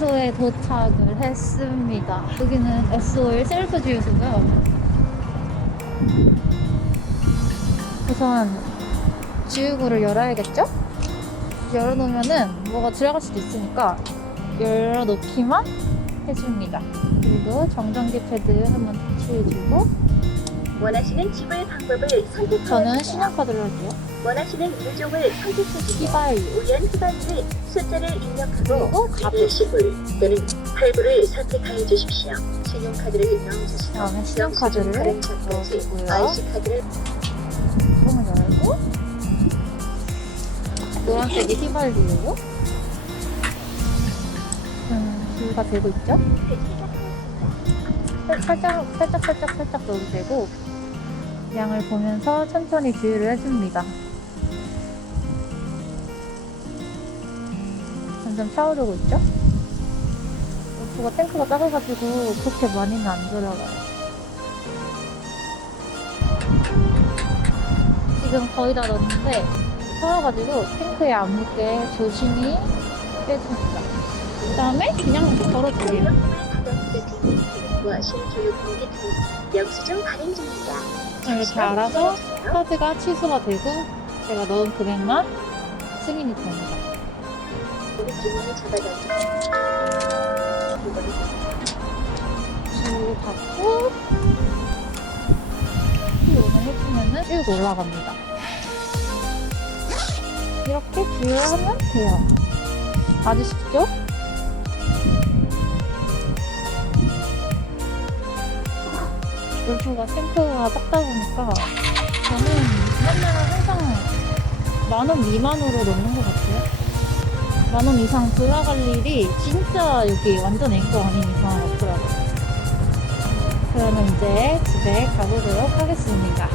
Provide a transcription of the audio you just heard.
주유소에 도착을 했습니다. 여기는 S5일 셀프 주유소고요. 우선 주유구를 열어야겠죠? 열어놓으면은 뭐가 들어갈 수도 있으니까 열어놓기만 해줍니다. 그리고 정전기 패드 한번 터치해주고 원하시는 지불 방법을 선택하여 저는. 신용카드를 할게요. 원하시는 유종을 선택해주세요. 휘발유 우연 휘발유를 숫자를 입력하고 그리고 가부. 일시불 또는 할부를 선택하여 주십시오. 신용카드를 넣어주시고 다음에 신용카드를 넣어주고요. IC카드를 뚜껑을 열고 노란색이 휘발유예요. 음, 주유가 되고 있죠? 살- 살짝 살짝 살짝 살짝 넣어도 되고 양을 보면서 천천히 주유를 해줍니다. 점점 차오르고 있죠? 오프가 탱크가 작아가지고 그렇게 많이는 안 들어가요. 지금 거의 다 넣었는데 서러가지고 탱크에 안 묻게 조심히 빼줍니다. 그 다음에 그냥 등 영수증 발행 중입니다. 이렇게 알아서 카드가 취소가 되고 제가 넣은 금액만 승인이 됩니다. 주고 받고 이용을 해주면은 쭉 올라갑니다. 이렇게 주유를 하면 돼요. 아주 쉽죠? 물주가 탱크가 작다 보니까 저는 맨날 항상 만 원 미만으로 넣는 것 같아요. 만 원 이상 들어갈 일이 진짜 여기 완전 앵커 아닌 이상 없더라고요. 그러면 이제 집에 가보도록 하겠습니다.